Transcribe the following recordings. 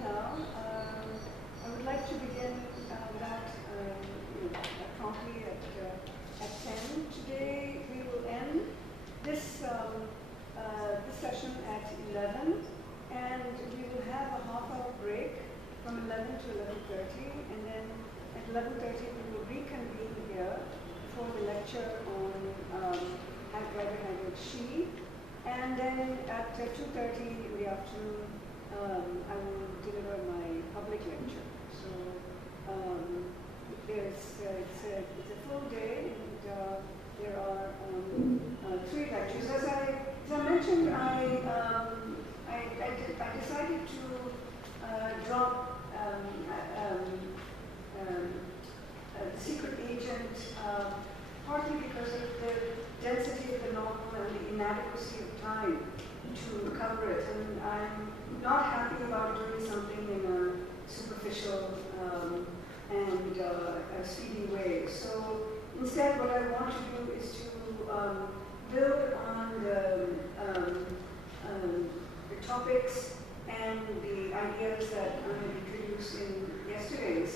now. I would like to begin promptly at 10. Today we will end this session at 11, and we will have a half-hour break from 11 to 11:30, and then at 11:30 we will reconvene here for the lecture on Haggard She, and then at 2:30 in the afternoon I will deliver my public lecture. So it's a full day, and there are 3 lectures. As I mentioned, I decided to drop The Secret Agent, partly because of the density of the novel and the inadequacy of time to cover it. And I'm not happy about doing something in a superficial and a speedy way. So instead, what I want to do is to build on the topics and the ideas that I introduced in yesterday's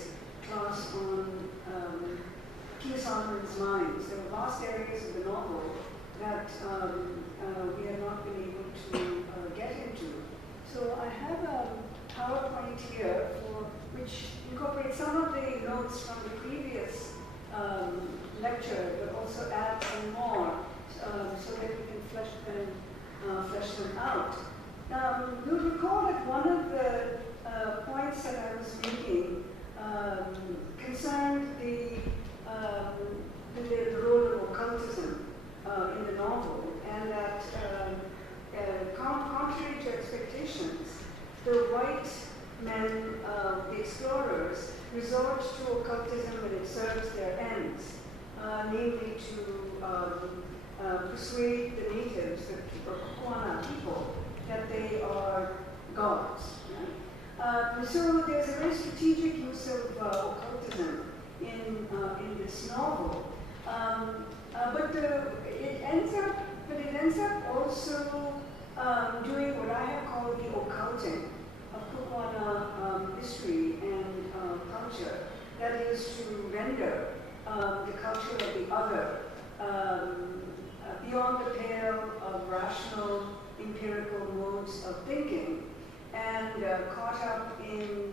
class on King Solomon's Mines. There were vast areas of the novel that we have not been able to get into. So I have a PowerPoint here which incorporates some of the notes from the previous lecture, but also adds some more so that we can flesh them out. You'll recall that one of the points that I was making concerned the role of occultism in the novel, and that contrary to expectations, the white men, the explorers, resort to occultism when it serves their ends, namely to persuade the natives, the Kukwana people, that they are gods. Right? So there's a very strategic use of occultism in this novel, but it ends up also doing what I have called the occulting of Kukwana history and culture. That is to render the culture of the other beyond the pale of rational empirical modes of thinking, and caught up in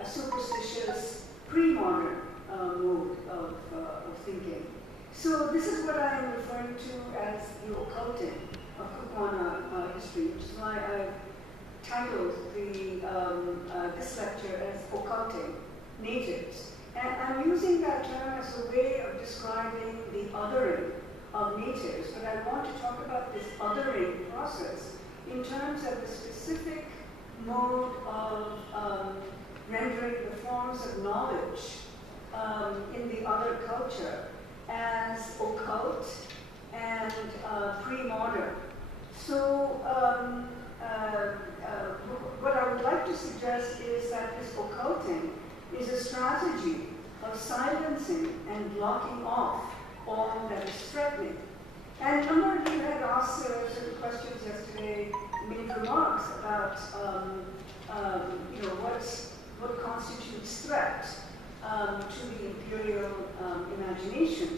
a superstitious pre-modern mode of thinking. So this is what I am referring to as the occulting of Kukwana history, which is why I've titled this lecture as Occulting Natives. And I'm using that term as a way of describing the othering of natives, but I want to talk about this othering process in terms of the specific mode of rendering the forms of knowledge in the other culture as occult and pre-modern. So what I would like to suggest is that this occulting is a strategy of silencing and blocking off all that is threatening. And a number of you had asked certain questions yesterday, made remarks about what constitutes threat to the imperial imagination.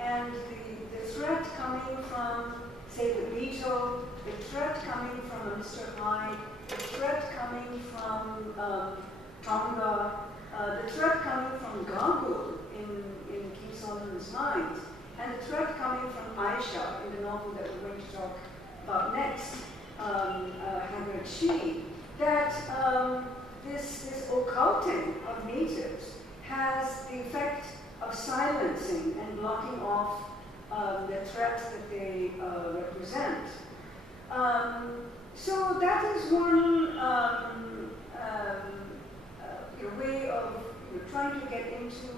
And the threat coming from, say, the beetle, the threat coming from Mr. Hyde, the threat coming from Tonga, the threat coming from Gargoyle in King Solomon's Mines, and the threat coming from Aisha in the novel that we're going to talk about next, Haggard She, that this occulting of natives has the effect of silencing and blocking off the threats that they represent. So that is one way of trying to get into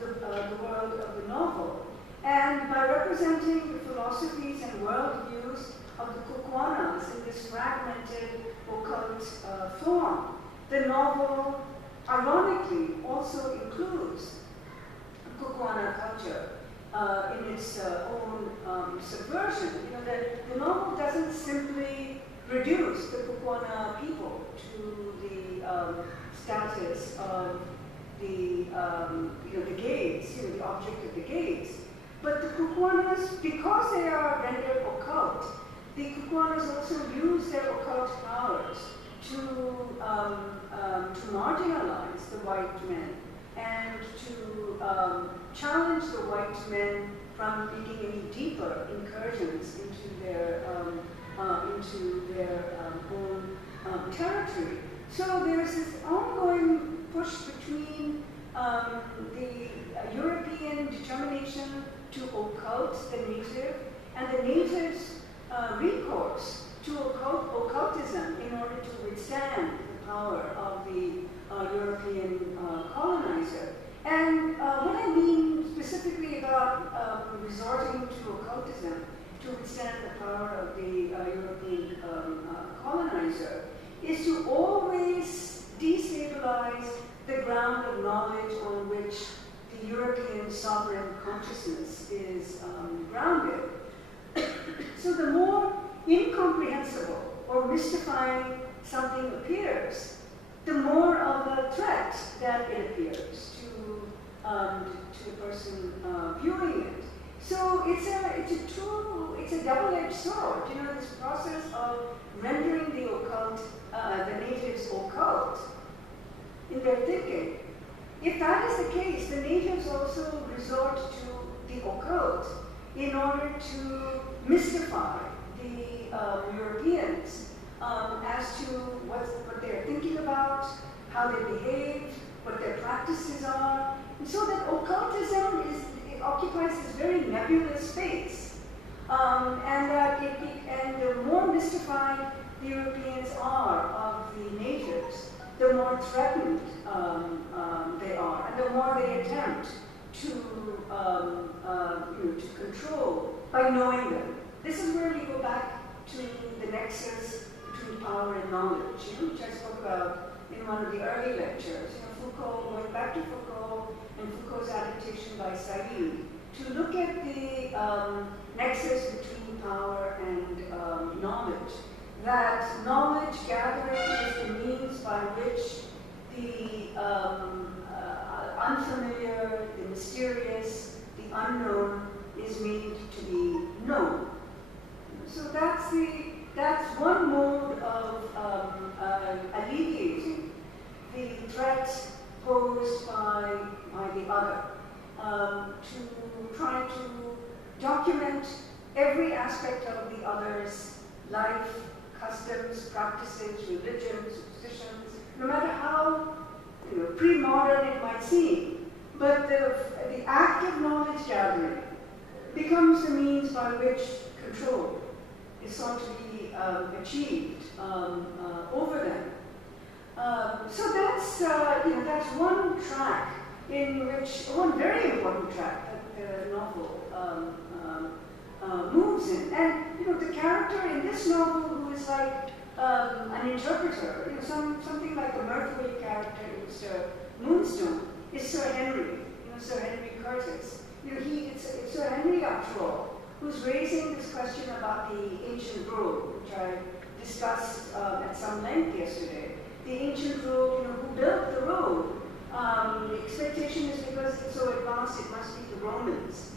the world of the novel. And by representing the philosophies and worldviews of the Kukwanas in this fragmented occult form, the novel, ironically, also includes Kukwana culture in its own subversion. The novel doesn't simply reduce the Kukwana people to the status of the the gaze, the object of the gaze. But the Kukwanas, because they are rendered occult, the Kukwanas also use their occult powers to marginalize the white men and to challenge the white men from making any deeper incursions into their own territory. So there's this ongoing push between the European determination to occult the native and the native's recourse to occultism in order to withstand the power of the European colonizer. And what I mean specifically about resorting to occultism to withstand the power of the European colonizer is to always destabilize the ground of knowledge on which the European sovereign consciousness is grounded. So the more incomprehensible or mystifying something appears, the more of a threat that it appears to the person viewing it. So it's a double-edged sword. This process of rendering the occult, the natives occult in their thinking. If that is the case, the natives also resort to the occult in order to mystify the Europeans as to what they're thinking about, how they behave, what their practices are, and so that occultism occupies this very nebulous space, and the more mystified the Europeans are of the natives, the more threatened they are, and the more they attempt to control by knowing them. This is where we go back to the nexus between power and knowledge, which I spoke about in one of the early lectures. Foucault, going back to Foucault and Foucault's adaptation by Said, to look at the nexus between power and knowledge. That knowledge gathering is the means by which the unfamiliar, the mysterious, the unknown is made to be known. So that's one mode of alleviating the threat posed by the other, to try to document every aspect of the other's life, customs, practices, religions, superstitions, no matter how pre-modern it might seem. But the act of knowledge gathering becomes the means by which control is sought to be achieved over them. So that's one track in which, one very important track that the novel moves in. And the character in this novel who is like an interpreter, something like the Mirthway character in Mr. Moonstone is Sir Henry, Sir Henry Curtis. It's Sir Henry, after all, who's raising this question about the ancient road, which I discussed at some length yesterday. The ancient road, who built the road? The expectation is because it's so advanced, it must be the Romans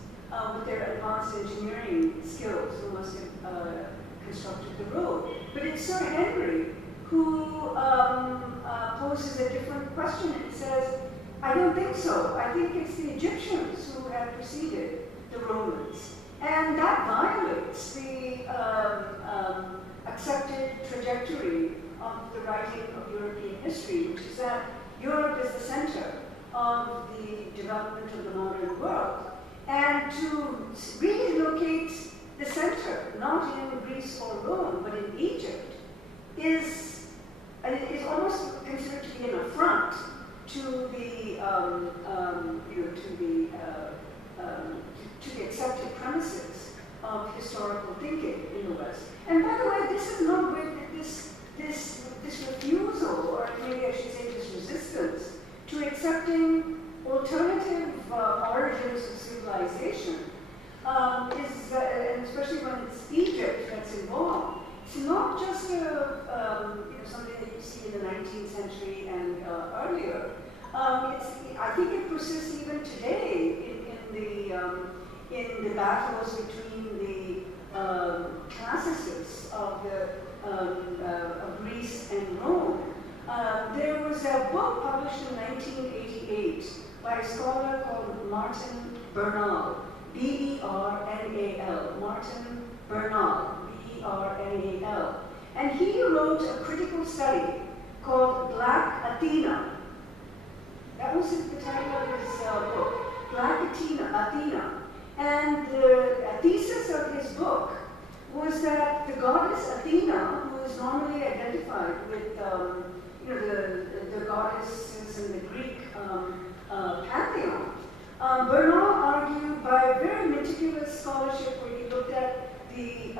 with their advanced engineering skills who must have constructed the road. But it's Sir Henry who poses a different question. He says, I don't think so. I think it's the Egyptians who have preceded the Romans. And that violates the accepted trajectory of the writing of European history, which is that Europe is the center of the development of the modern world. And to really locate the center, not in Greece or Rome, but in Egypt, is almost considered to be an affront to the accepted premises of historical thinking in the West. And by the way, this is not where this refusal, or maybe I should say this resistance, to accepting alternative origins of civilization and especially when it's Egypt that's involved. It's not just something that you see in the 19th century and earlier. I think it persists even today in the battles between the classicists of Greece and Rome. There was a book published in 1988 by a scholar called Martin Bernal, B-E-R-N-A-L, Martin Bernal, B-E-R-N-A-L. And he wrote a critical study called Black Athena. That was the title of his book, Black Athena. And the thesis of his book was that the goddess Athena, who is normally identified with the goddesses in the Greek pantheon, Bernal argued by very meticulous scholarship where he looked at the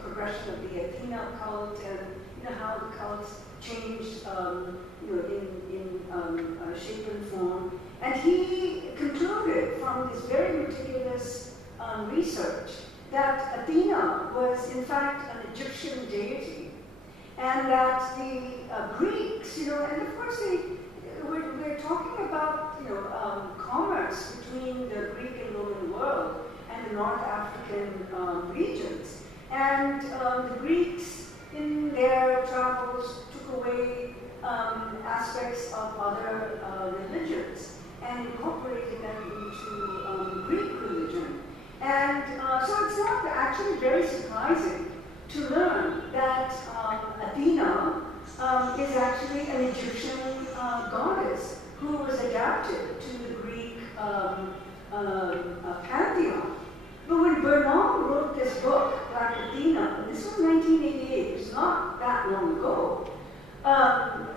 progression of the Athena cult and how the cults changed in shape and form. And he concluded from this very meticulous research that Athena was in fact an Egyptian deity, and that the Greeks, and of course we're talking about commerce between the Greek and Roman world and the North African regions, and the Greeks in their travels took away aspects of other religions and incorporated them into Greek religion. And so it's not actually very surprising to learn that Athena is actually an Egyptian goddess who was adapted to the Greek pantheon. But when Bernal wrote this book, Black Athena, and this was 1988, it was not that long ago,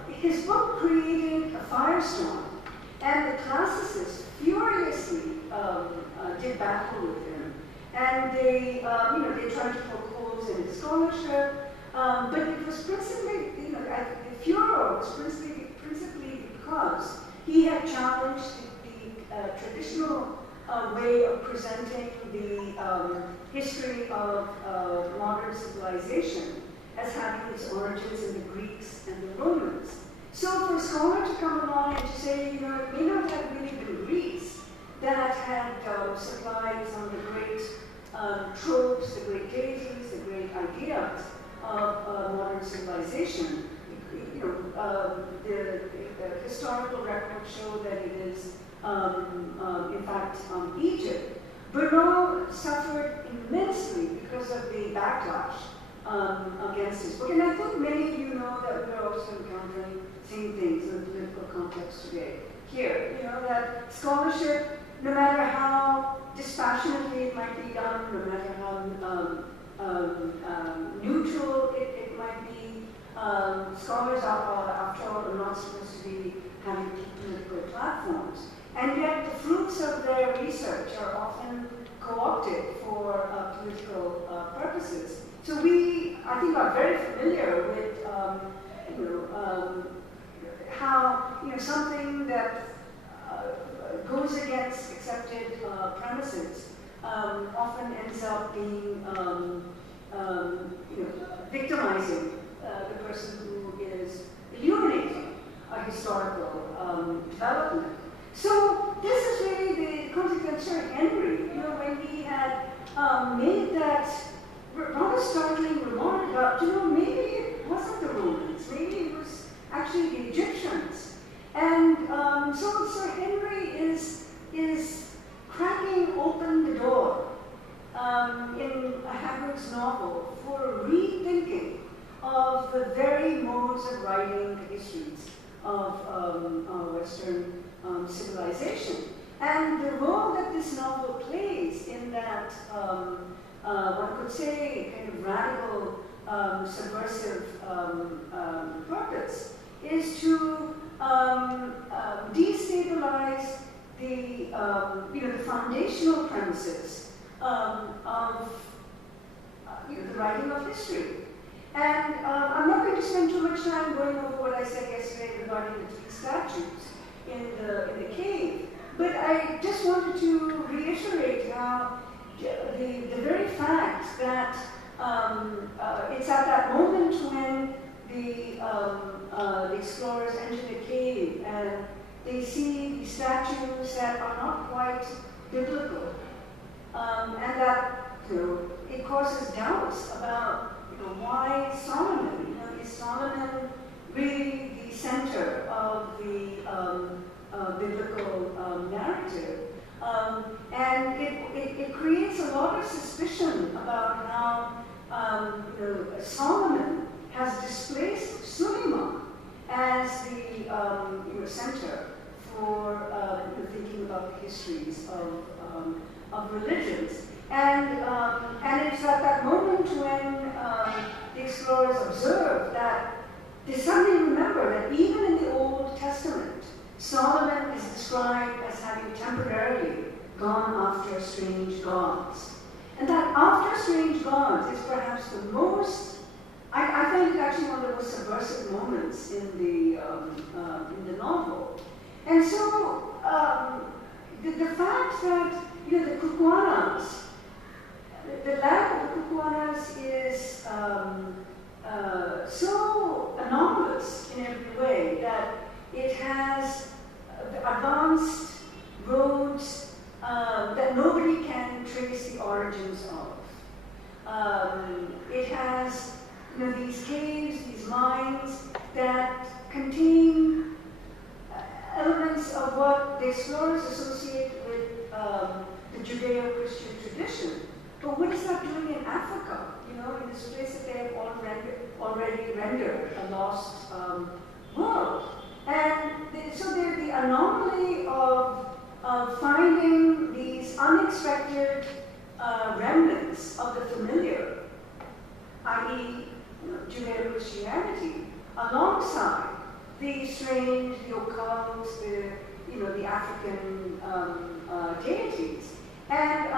his book created a firestorm, and the classicists furiously did battle with him, and they tried to poke holes in his scholarship, but it was principally, the furor was principally because he had challenged the traditional way of presenting the history of modern civilization as having its origins in the Greeks and the Romans. So for a scholar to come along and to say, it may not have really been Greece that had supplied some of the great tropes, the great deities, the great ideas of modern civilization. The historical records show that it is, in fact, Egypt. Bernal suffered immensely because of the backlash against his book. And I think many of you know that we're also encountering same things in the political context today. Here, that scholarship, no matter how dispassionately it might be done, no matter how neutral it might be, scholars after all are not supposed to be having political platforms. And yet the fruits of their research are often co-opted for political purposes. So we, I think, are very familiar with how something that goes against accepted premises often ends up being victimizing the person who is illuminating a historical development. So this is really the consequence for Henry, when he had made that rather startling remark about, maybe it wasn't the Romans, maybe it was actually the Egyptians. And so Sir Henry is cracking open the door in Haggard's novel for a rethinking of the very modes of writing the histories of Western civilization. And the role that this novel plays in that, one could say, kind of radical, subversive purpose is to destabilize the foundational premises of the writing of history. And I'm not going to spend too much time going over what I said yesterday regarding the three statues in the cave, but I just wanted to reiterate how the very fact that it's at that moment when the explorers enter the cave and they see these statues that are not quite biblical, and that it causes doubts about why Solomon. Is Solomon really the center of the biblical narrative? And it creates a lot of suspicion about how Solomon has displaced Suleiman as the center for thinking about the histories of religions. And it's at that moment when the explorers observe that they suddenly remember that even in the Old Testament, Solomon is described as having temporarily gone after strange gods. And that after strange gods is perhaps the most, I find it actually one of the most subversive moments in the novel. And so the fact that the Kukuanas, the land of the Kukuanas is so anomalous in every way that it has advanced roads that nobody can trace the origins of. It has these caves, these mines that contain elements of what the explorers associate with the Judeo-Christian tradition. But what is that doing in Africa? In this place that they have already rendered a lost world. And so they're the anomaly of finding these unexpected remnants of the familiar, i.e., Judeo-Christianity, alongside the strange, the occult, the African deities. And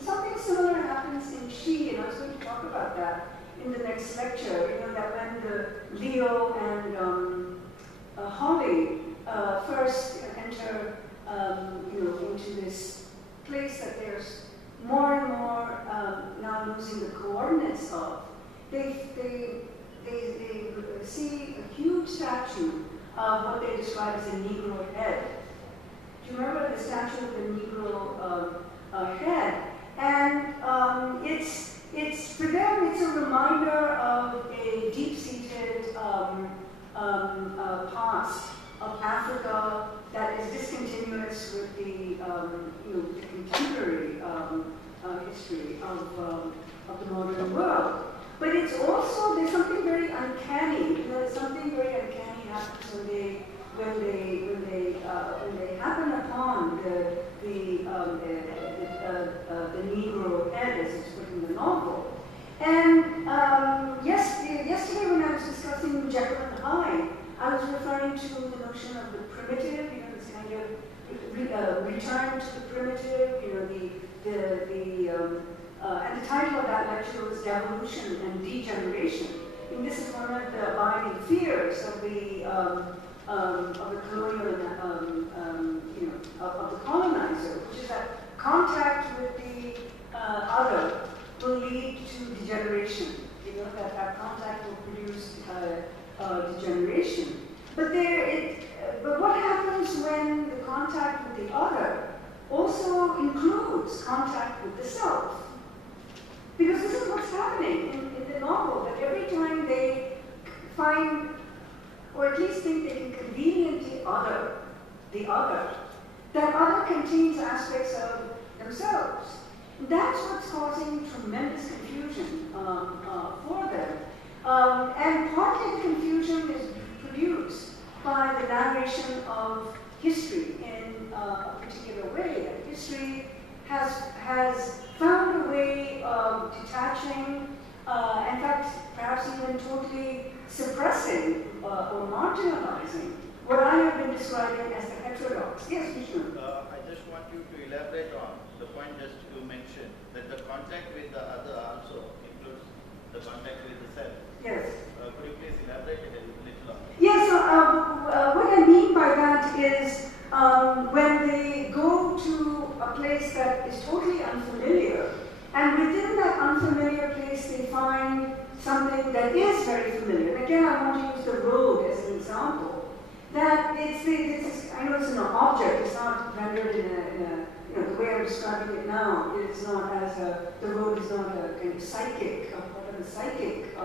something similar happens in She, and I was going to talk about that in the next lecture. That when the Leo and Holly first enter, into this place that there's more and more now losing the coordinates of, they see a huge statue of what they describe as a Negro head. Do you remember the statue of the Negro head? And it's for them, it's a reminder of a deep-seated past of Africa that is discontinuous with the contemporary history of the modern world. But it's also, there's something very uncanny. Something very uncanny happens when they happen upon the Negro head, as it's put in the novel. And yesterday when I was discussing Jekyll and Hyde, I was referring to the notion of the primitive, this kind of return to the primitive, and the title of that lecture was Devolution and Degeneration. And this is one of the abiding fears of the colonial, of the colonizer, which is that contact with the other will lead to degeneration. That contact will produce degeneration. But what happens when the contact with the other also includes contact with the self? Because this is what's happening in the novel, that every time they find, or at least think they can conveniently other the other, that other contains aspects of themselves. That's what's causing tremendous confusion for them. And partly the confusion is produced by the narration of history in a particular way. That history has found a way of detaching, in fact, perhaps even totally suppressing or marginalizing what I have been describing as the heterodox. Yes, Vishnu? I just want you to elaborate on the point just you mentioned, that the contact with the other also includes the contact with the self. Yes. Could you please elaborate it a little on? Yes, what I mean by that is when they go to a place that is totally unfamiliar, and within that unfamiliar place they find something that is very familiar. And again, I want to use the road as an example, that I know it's an object, it's not rendered in a the way I'm describing it now, it's not as the road is not a kind of psychic, a part of a psychic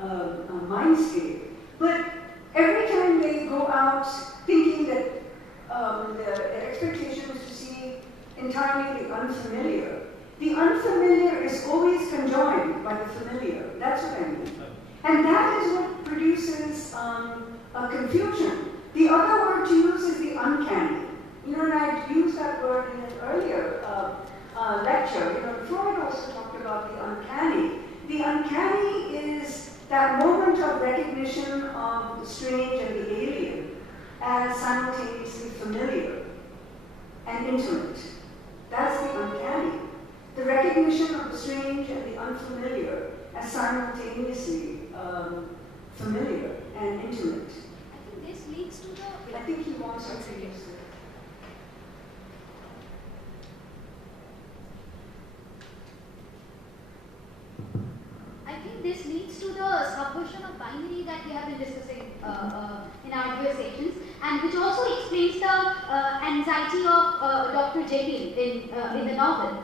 mindscape. But every time they go out thinking that the expectation is to see entirely the unfamiliar is always conjoined by the familiar. That's what I mean. And that is what produces a confusion. The other word to use is the uncanny. And I used that word in an earlier lecture. Freud also talked about the uncanny. The uncanny is that moment of recognition of the strange and the alien as simultaneously familiar and intimate. That's the uncanny. The recognition of the strange and the unfamiliar as simultaneously familiar and intimate. I think this leads to the... I think he wants to use it. I think this leads to the subversion of binary that we have been discussing in our conversations, and which also explains the anxiety of Dr. Jekyll in the novel.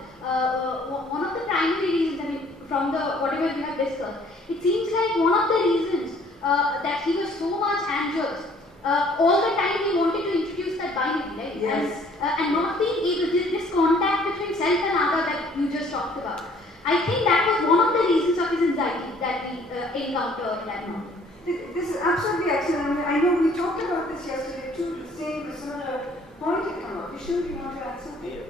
One of the primary reasons, from the whatever we have discussed, it seems like one of the reasons that he was so much anxious all the time he wanted to introduce that binary, right? Yes. And not being able to, this contact between self and other that you just talked about. I think that was one of the reasons of his anxiety that we encountered in that novel. This is absolutely excellent. I know we talked about this yesterday too, the same similar point had come up. Vishnu, do you want to add something?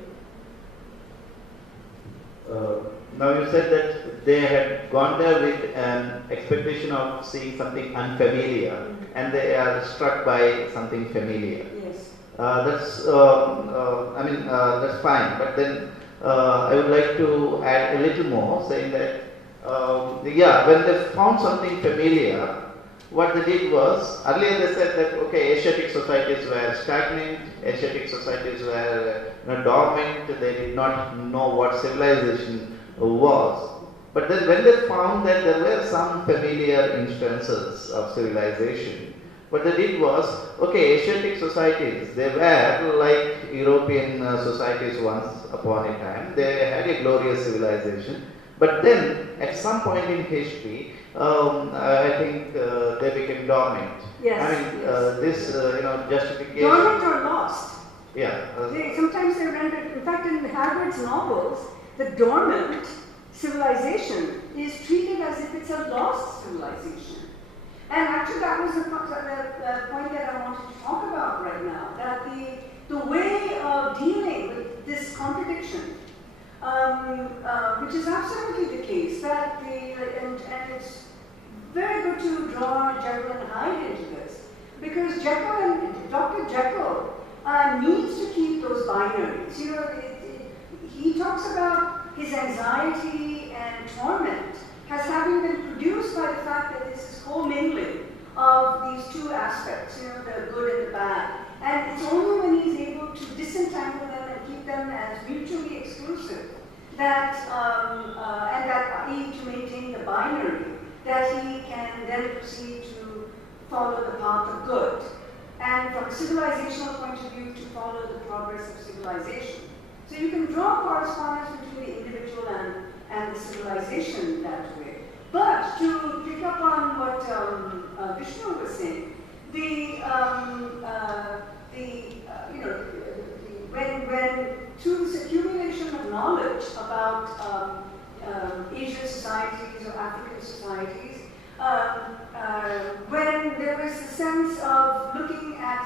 Now you said that they had gone there with an expectation of seeing something unfamiliar, and they are struck by something familiar. Yes. That's fine. But then I would like to add a little more, saying that when they found something familiar, what they did was, earlier they said that Asiatic societies were stagnant, Asiatic societies were dormant, they did not know what civilization was. But then when they found that there were some familiar instances of civilization, what they did was, Asiatic societies, they were like European societies once upon a time, they had a glorious civilization. But then, at some point in history, I think they became dormant. Yes. This justification. Dormant or lost. Yeah. Sometimes they're rendered, in fact, in Haggard's novels, the dormant civilization is treated as if it's a lost civilization. And actually, that was the point that I wanted to talk about right now. That the way of dealing with this contradiction. Which is absolutely the case, that and it's very good to draw Jekyll and Hyde into this, because Dr. Jekyll needs to keep those binaries. He talks about his anxiety and torment as having been produced by the fact that this is commingling of these two aspects, the good and the bad. And it's only when he's able to disentangle them and keep them as mutually exclusive that, and that to maintain the binary, that he can then proceed to follow the path of good. And from a civilizational point of view, to follow the progress of civilization. So you can draw correspondence between the individual and the civilization that way. But to pick up on what Vishnu was saying, when through this accumulation of knowledge about Asian societies or African societies, when there was a sense of looking at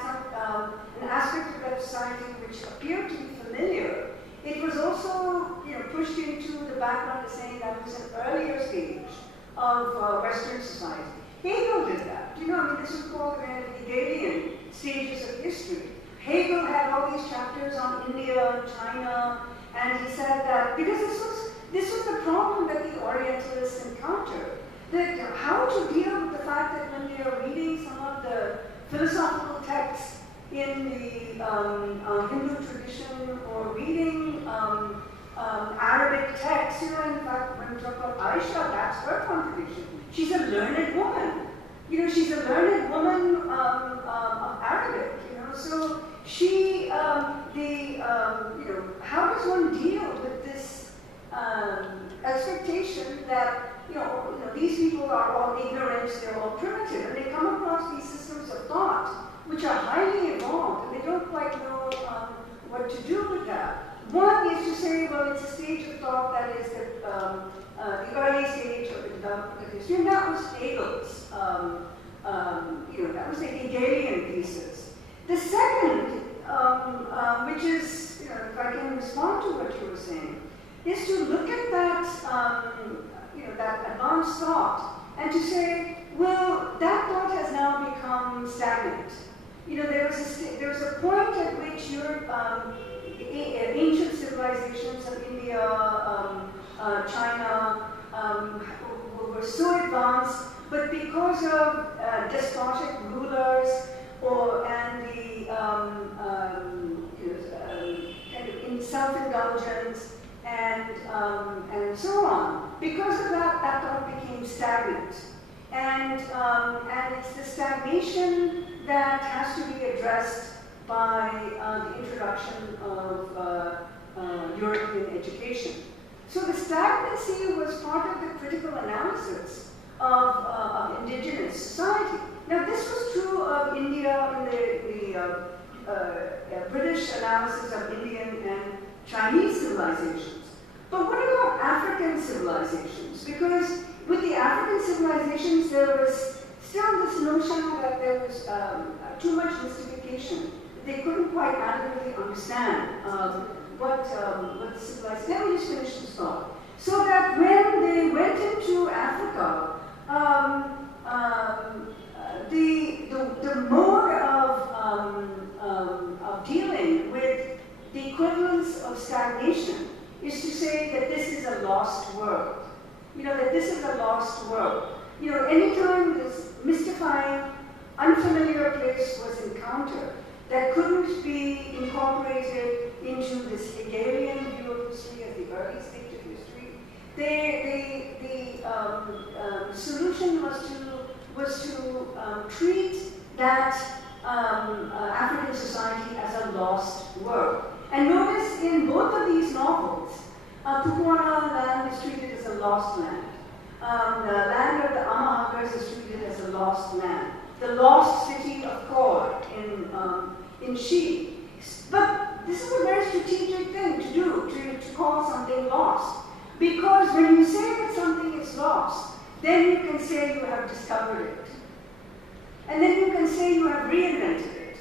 an aspect of that society which appeared to be familiar, it was also pushed into the background as saying that was an earlier stage of Western society. Hegel did that. This is called the Hegelian stages of history. Hegel had all these chapters on India and China, and he said that because this was the problem that the Orientalists encountered, that how to deal with the fact that when they are reading some of the philosophical texts in the Hindu tradition or reading Arabic texts, in fact, when we talk about Aisha, that's her contradiction. She's a learned woman. she's a learned woman of Arabic, so she, how does one deal with this expectation that, these people are all ignorant, they're all primitive, and they come across these systems of thought which are highly evolved, and they don't quite know what to do with that. One is to say, well, it's a stage of thought that is the early stage of the development of history, and that was Hegel's, that was the Hegelian thesis. The second, which is, if I can respond to what you were saying, is to look at that, that advanced thought, and to say, well, that thought has now become stagnant. There was a point at which your ancient civilizations of India, China, were so advanced, but because of despotic rulers and the kind of self-indulgence and so on, because of that thought became stagnant. And it's the stagnation that has to be addressed by the introduction of European education. So the stagnancy was part of the critical analysis of indigenous society. Now this was true of India in the British analysis of Indian and Chinese civilizations. But what about African civilizations? Because with the African civilizations there was still this notion that there was too much mystification. They couldn't quite adequately understand what the civilization. Let me just finish this thought. So that when they went into Africa, the mode of dealing with the equivalence of stagnation is to say that this is a lost world. That this is a lost world. Anytime this mystifying, unfamiliar place was encountered that couldn't be incorporated into this Hegelian view of history as the early stage of history, the solution was to treat that African society as a lost world. And notice in both of these novels, Kukuana land is treated as a lost land. The land of the Amahagars is treated as a lost land. The lost city of Kor in Shi. But this is a very strategic thing to do, to call something lost. Because when you say that something is lost, then you can say you have discovered it. And then you can say you have reinvented it.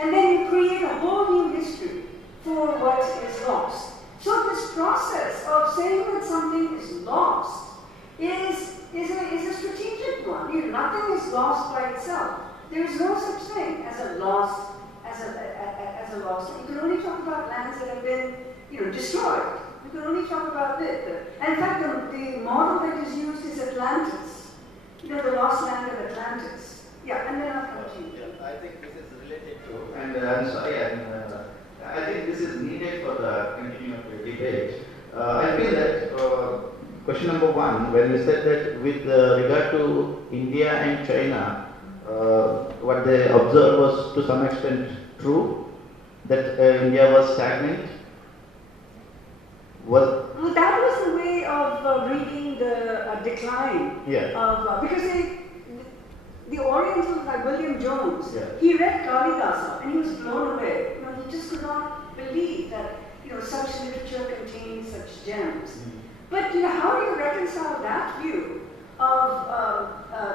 And then you create a whole new history for what is lost. So this process of saying that something is lost is a strategic one. Nothing is lost by itself. There is no such thing as a lost. You can only talk about lands that have been, destroyed. You can only talk about it. In fact, the model that is used is Atlantis. The lost land of Atlantis. Yeah, and then I'll come to you. Yeah, I think this is related to. And I'm sorry, I think this is needed for the continued debate. I feel that question number one, when you said that with regard to India and China, what they observed was to some extent true, that India was stagnant. Well, that was the way of reading the decline. Yeah. Of, because the Orientals like William Jones, yeah. He read Kalidasa and he was blown away. He just could not believe that such literature contains such gems. But how do you reconcile that view of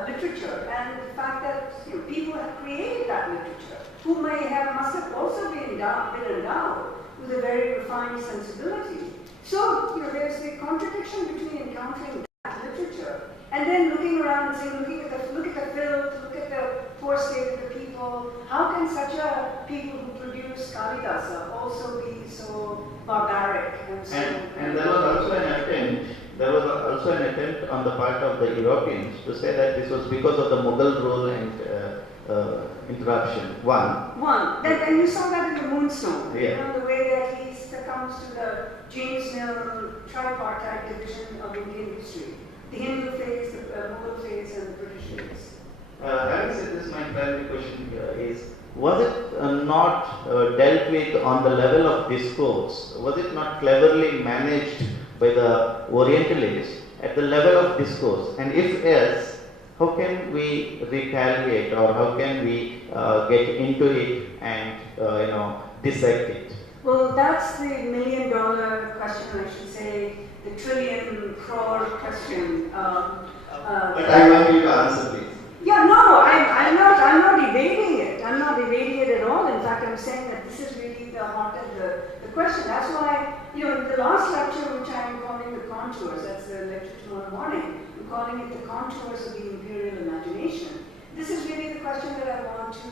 literature and the fact that people have created that literature, who must have also been endowed with a very refined sensibility? So there's the contradiction between encountering that literature and then looking around and saying, look at the filth, look at the poor state of the people. How can such a people who produce Kalidasa also be so barbaric and so? And there was also an attempt on the part of the Europeans to say that this was because of the Mughal rule and interruption. And you saw that in the Moonstone. Yeah. The way that he succumbs to the James Mill tripartite division of Indian history. The Hindu phase, the Mughal phase, and the British phase. having said this, my primary question here is, was it not dealt with on the level of discourse? Was it not cleverly managed by the Orientalists at the level of discourse? And if yes, how can we retaliate, or how can we get into it and dissect it? Well, that's the $1,000,000 question, I should say, the trillion crore question. But I want you to answer, please. Yeah, no, I'm not evading it. I'm not evading it at all. In fact, I'm saying that this is really the heart of the question. That's why, in the last lecture, which I'm calling the contours, that's the lecture tomorrow morning, I'm calling it the contours of the imperial imagination. This is really the question that I want to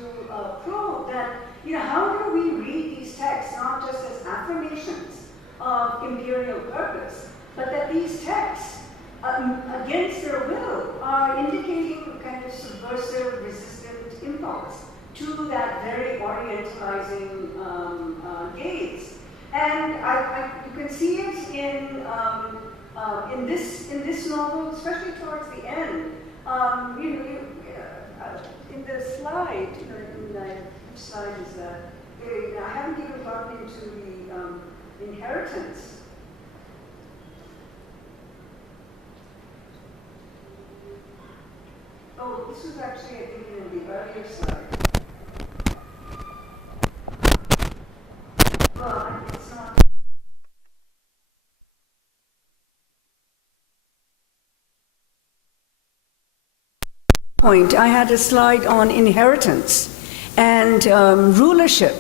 probe, that, how do we read these texts, not just as affirmations of imperial purpose, but that these texts, against their will, are indicating a kind of subversive, resistant impulse to that very orientalizing gaze. And you can see it in this novel, especially towards the end. In the slide, which slide is that? I haven't even gotten into the inheritance. Oh, this was actually, I think, in the earlier slide. Well, it's not. Point. I had a slide on inheritance and rulership,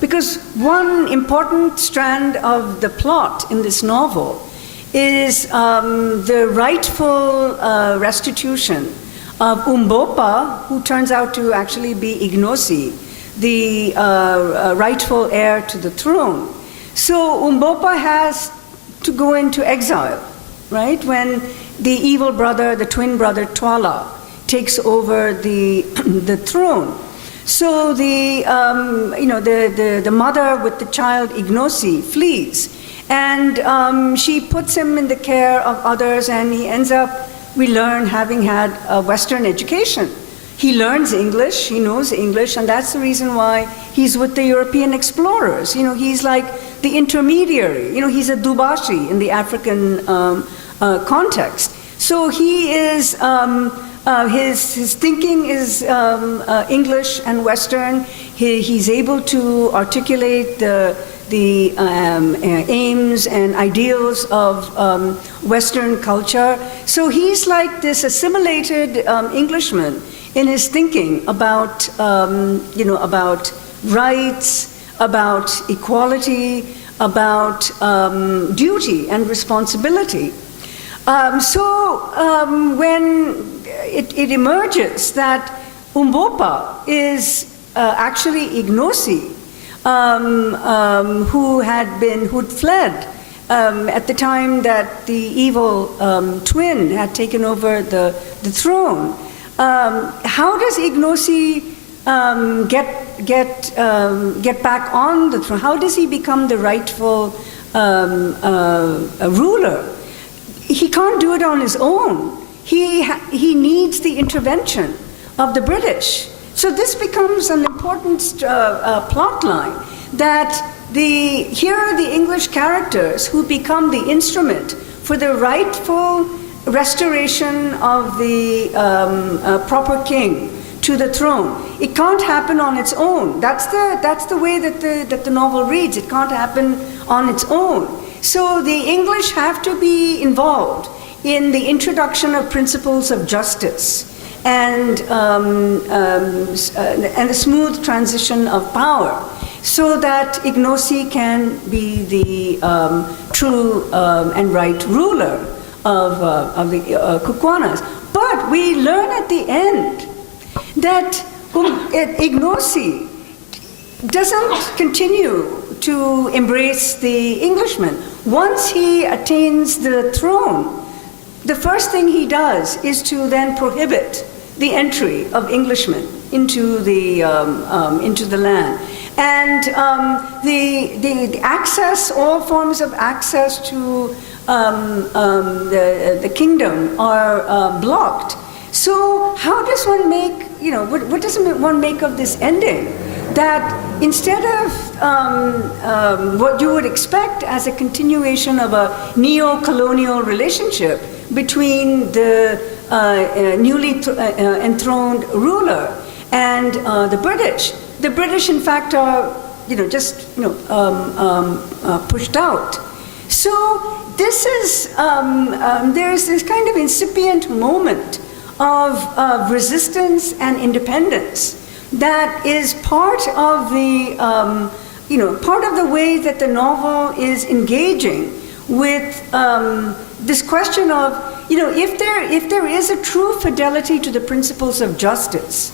because one important strand of the plot in this novel is the rightful restitution of Umbopa, who turns out to actually be Ignosi, the rightful heir to the throne. So Umbopa has to go into exile, right? When the evil brother, the twin brother Twala, takes over the throne. So the mother with the child Ignosi flees, and she puts him in the care of others, and he ends up, we learn, having had a Western education. He learns English, he knows English, and that's the reason why he's with the European explorers. He's like the intermediary. He's a Dubashi in the African context. So he is, his thinking is English and Western. He's able to articulate the aims and ideals of Western culture. So he's like this assimilated Englishman in his thinking about, about rights, about equality, about duty and responsibility. When it emerges that Umbopa is actually Ignosi, who'd fled at the time that the evil twin had taken over the throne. How does Ignosi get back on the throne? How does he become the rightful ruler? He can't do it on his own. He needs the intervention of the British. So this becomes an important plot line, that here are the English characters who become the instrument for the rightful restoration of the proper king to the throne. It can't happen on its own. That's the way that the novel reads. It can't happen on its own. So the English have to be involved in the introduction of principles of justice and the smooth transition of power, so that Ignosi can be the true and right ruler of the Kukwanas. But we learn at the end that Ignosi doesn't continue to embrace the Englishman. Once he attains the throne, the first thing he does is to then prohibit the entry of Englishmen into the land. And the access, all forms of access to the kingdom are blocked. So how does one make, what does one make of this ending? That instead of what you would expect as a continuation of a neo-colonial relationship between the newly enthroned ruler and the British in fact are pushed out. So this is, there's this kind of incipient moment of resistance and independence that is part of the, part of the way that the novel is engaging with this question of, if there is a true fidelity to the principles of justice,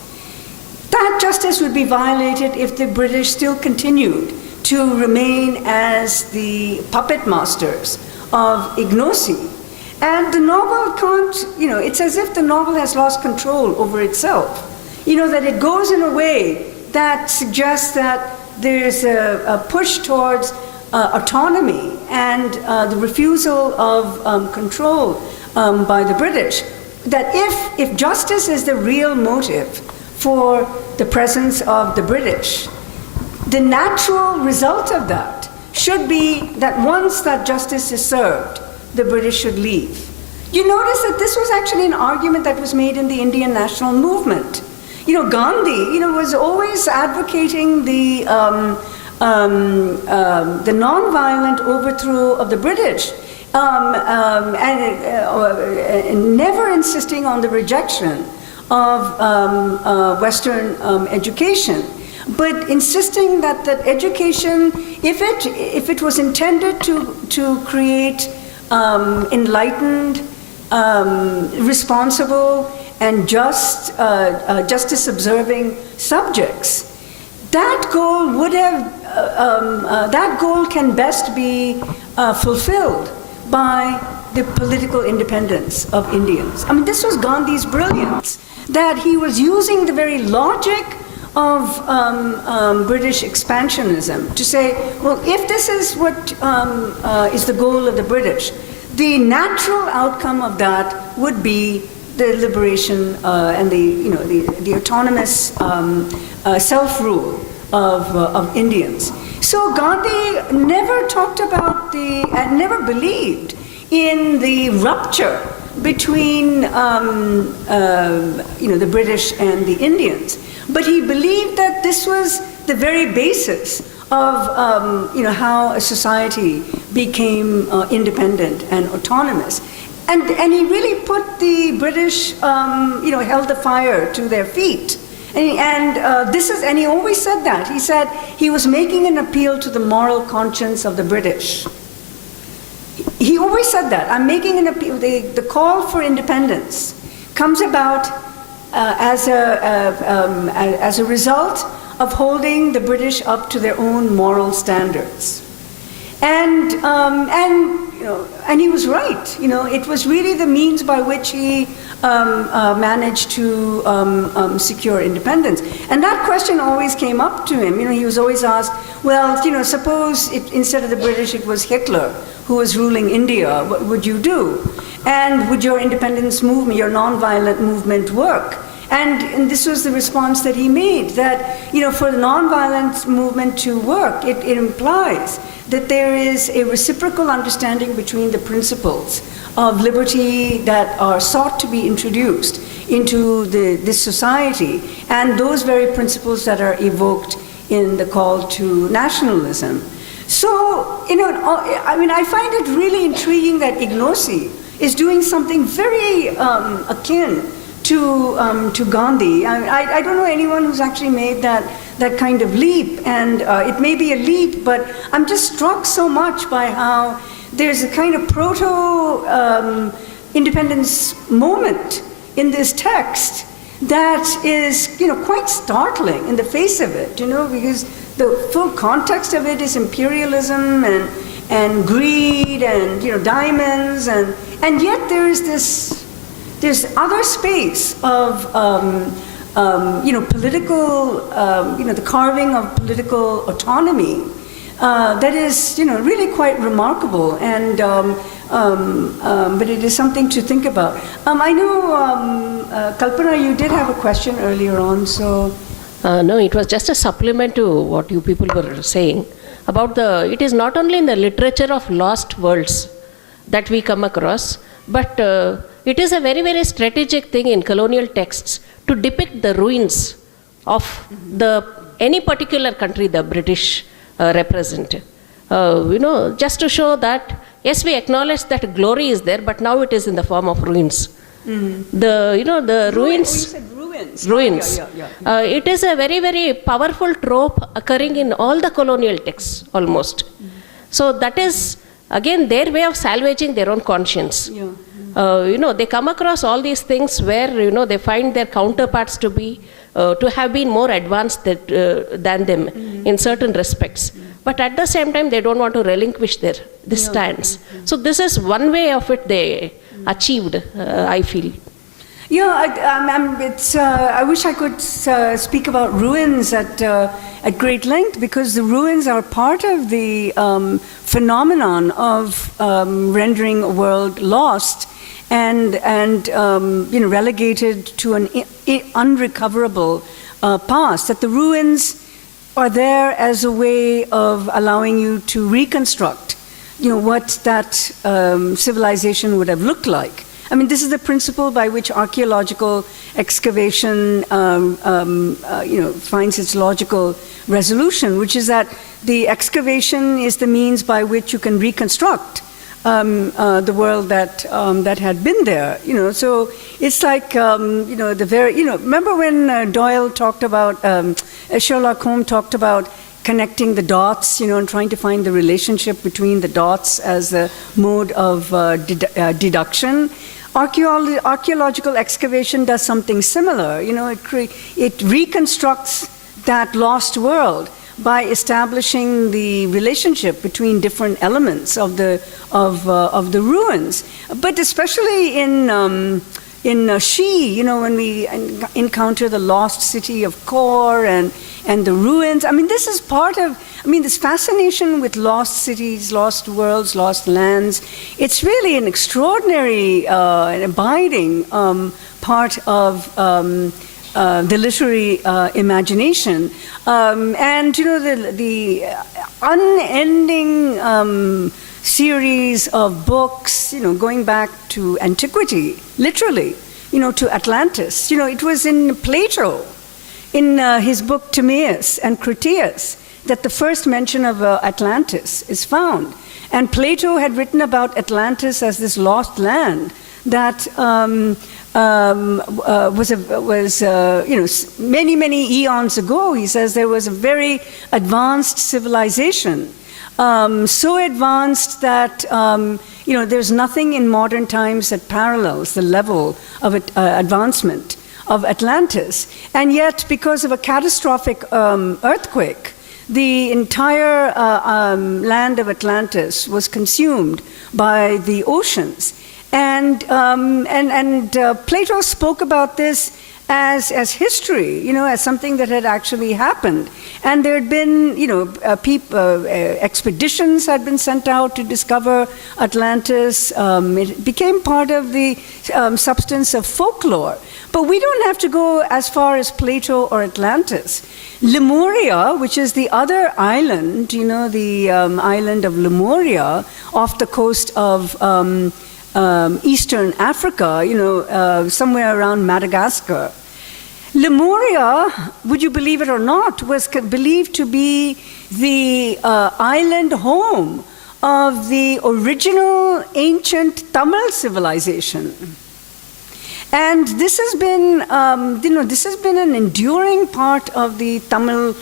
that justice would be violated if the British still continued to remain as the puppet masters of ignocy. And the novel can't, it's as if the novel has lost control over itself. That it goes in a way that suggests that there's a push towards autonomy and the refusal of control by the British. That if justice is the real motive for the presence of the British, the natural result of that should be that once that justice is served, the British should leave. You notice that this was actually an argument that was made in the Indian national movement. Gandhi, was always advocating the nonviolent overthrow of the British, and never insisting on the rejection of Western education, but insisting that education, if it was intended to create enlightened, responsible, and just justice-observing subjects, that goal would have that goal can best be fulfilled by the political independence of Indians. I mean, this was Gandhi's brilliance, that he was using the very logic of British expansionism to say, well, if this is what is the goal of the British, the natural outcome of that would be the liberation and the autonomous self-rule of Indians. So Gandhi never talked about and never believed in the rupture between the British and the Indians, but he believed that this was the very basis of how a society became independent and autonomous. And he really put the British, held the fire to their feet. And he always said that. He said he was making an appeal to the moral conscience of the British. He always said that. I'm making an appeal. The call for independence comes about as a result of holding the British up to their own moral standards. And he was right. It was really the means by which he managed to secure independence. And that question always came up to him. He was always asked, well, suppose instead of the British it was Hitler who was ruling India, what would you do? And would your independence movement, your nonviolent movement work? And this was the response that he made, that for the nonviolent movement to work, it implies that there is a reciprocal understanding between the principles of liberty that are sought to be introduced into this society and those very principles that are evoked in the call to nationalism. So, I find it really intriguing that Ignosi is doing something very akin to Gandhi. I don't know anyone who's actually made that kind of leap, and it may be a leap, but I'm just struck so much by how there's a kind of proto-independence moment in this text that is, quite startling in the face of it, because the full context of it is imperialism and greed and, diamonds, and yet there is this other space of political, the carving of political autonomy that is, really quite remarkable. And But it is something to think about. I know, Kalpana, you did have a question earlier on, so... No, it was just a supplement to what you people were saying about it is not only in the literature of lost worlds that we come across, but it is a very, very strategic thing in colonial texts to depict the ruins of any particular country the British represent. Just to show that, yes, we acknowledge that glory is there, but now it is in the form of ruins. The ruins. Oh, you said ruins. Ruins. Yeah. It is a very, very powerful trope occurring in all the colonial texts, almost. So that is, again, their way of salvaging their own conscience. Yeah. They come across all these things where, they find their counterparts to have been more advanced than them in certain respects. But at the same time, they don't want to relinquish their stance. So this is one way of it they achieved, I feel. Yeah, I wish I could speak about ruins at great length, because the ruins are part of the phenomenon of rendering a world lost and relegated to an unrecoverable past. That the ruins are there as a way of allowing you to reconstruct, what that civilization would have looked like. I mean, this is the principle by which archaeological excavation, finds its logical resolution, which is that the excavation is the means by which you can reconstruct the world that had been there. So it's like, remember when Doyle talked about, Sherlock Holmes talked about connecting the dots, and trying to find the relationship between the dots as a mode of deduction. Archaeological excavation does something similar. It reconstructs that lost world by establishing the relationship between different elements of the ruins. But especially in Xi, when we encounter the lost city of Kor and the ruins. I mean, this is part of, this fascination with lost cities, lost worlds, lost lands. It's really an extraordinary and abiding part of the literary imagination. And, the unending series of books, going back to Antiquity, literally, to Atlantis. It was in Plato, in his book Timaeus and Critias, that the first mention of Atlantis is found. And Plato had written about Atlantis as this lost land that was many, many eons ago. He says there was a very advanced civilization, so advanced that there's nothing in modern times that parallels the level of advancement of Atlantis. And yet, because of a catastrophic earthquake, the entire land of Atlantis was consumed by the oceans. And Plato spoke about this as history, as something that had actually happened. And there had been, expeditions had been sent out to discover Atlantis. It became part of the substance of folklore. But we don't have to go as far as Plato or Atlantis. Lemuria, which is the other island, the island of Lemuria off the coast of Eastern Africa, somewhere around Madagascar. Lemuria, would you believe it or not, was believed to be the island home of the original ancient Tamil civilization. And this has been, an enduring part of the Tamil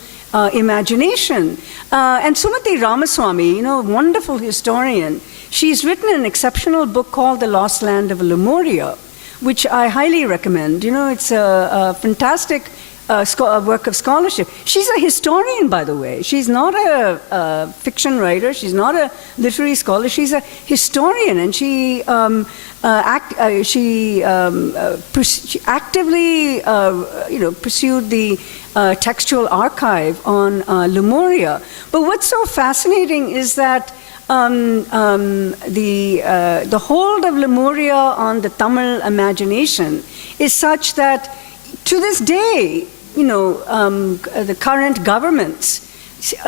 imagination. And Sumati Ramaswamy, wonderful historian, she's written an exceptional book called The Lost Land of Lemuria, which I highly recommend. It's a fantastic work of scholarship. She's a historian, by the way. She's not a fiction writer. She's not a literary scholar. She's a historian, and she actively, pursued the textual archive on Lemuria. But what's so fascinating is that the hold of Lemuria on the Tamil imagination is such that to this day, the current governments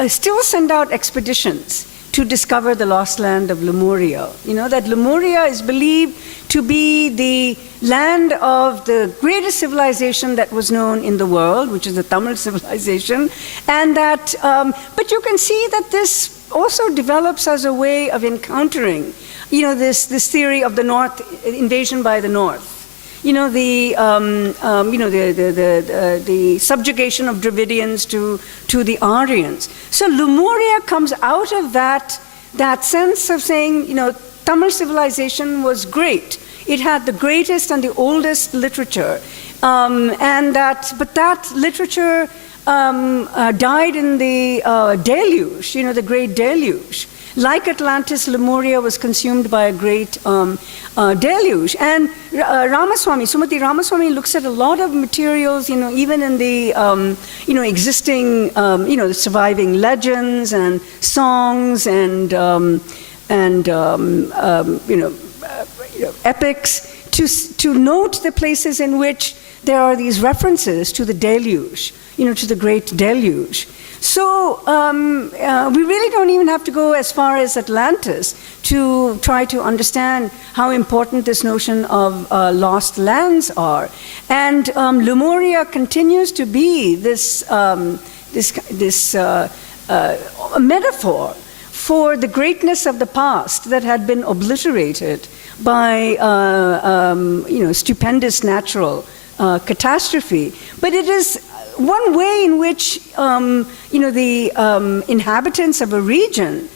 still send out expeditions to discover the lost land of Lemuria. That Lemuria is believed to be the land of the greatest civilization that was known in the world, which is the Tamil civilization, and that, but you can see that this also develops as a way of encountering, this theory of the North, invasion by the North. The subjugation of Dravidians to the Aryans. So Lemuria comes out of that sense of saying, Tamil civilization was great. It had the greatest and the oldest literature, but that literature died in the deluge, the great deluge. Like Atlantis, Lemuria was consumed by a great deluge. And Sumati Ramaswamy looks at a lot of materials, even in the, existing, the surviving legends and songs and epics, to note the places in which there are these references to the deluge, to the great deluge. So we really don't even have to go as far as Atlantis to try to understand how important this notion of lost lands are. And Lemuria continues to be this metaphor for the greatness of the past that had been obliterated by stupendous natural catastrophe. But it is one way in which the inhabitants of a region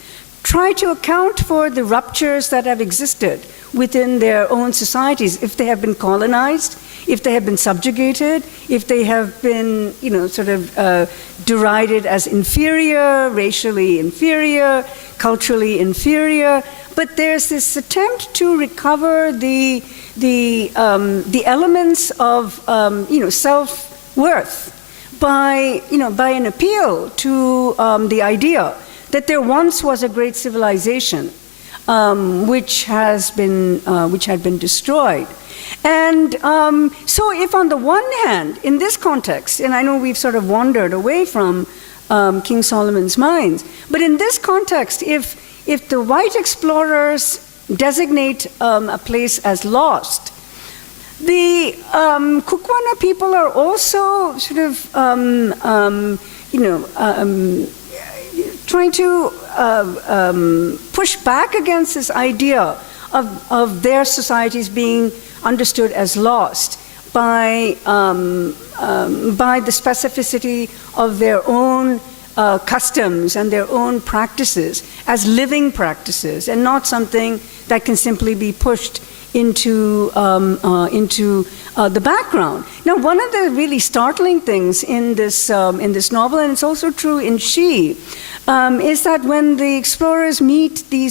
try to account for the ruptures that have existed within their own societies, if they have been colonized, if they have been subjugated, if they have been derided as inferior, racially inferior, culturally inferior. But there's this attempt to recover the elements of self-worth by an appeal to the idea that there once was a great civilization which had been destroyed. And so if on the one hand, in this context, and I know we've sort of wandered away from King Solomon's Mines, but in this context, if the white explorers designate a place as lost, the Kukwana people are also sort of, trying to push back against this idea of their societies being understood as lost by the specificity of their own customs and their own practices as living practices, and not something that can simply be pushed into the background. Now, one of the really startling things in this novel, and it's also true in She, is that when the explorers meet the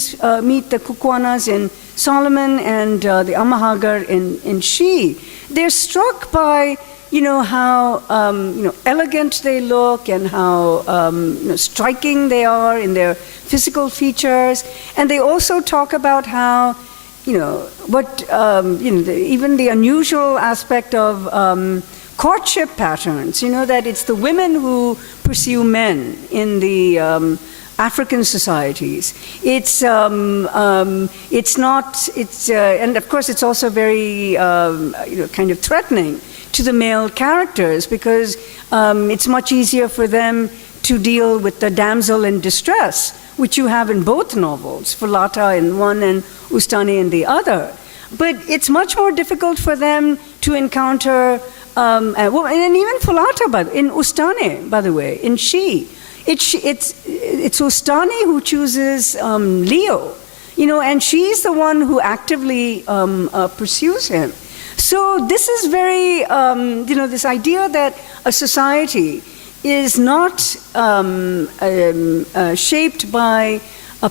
Kukwanas in Solomon and the Amahagar in She, they're struck by how elegant they look and how striking they are in their physical features, and they also talk about how even the unusual aspect of courtship patterns, that it's the women who pursue men in the African societies. And of course it's also very, kind of threatening to the male characters, because it's much easier for them to deal with the damsel in distress, which you have in both novels, Fulata in one and Ustane in the other. But it's much more difficult for them to encounter, and even Fulata, in Ustane, by the way, in She, it's Ustane who chooses Leo, and she's the one who actively pursues him. So this is very, this idea that a society is not shaped by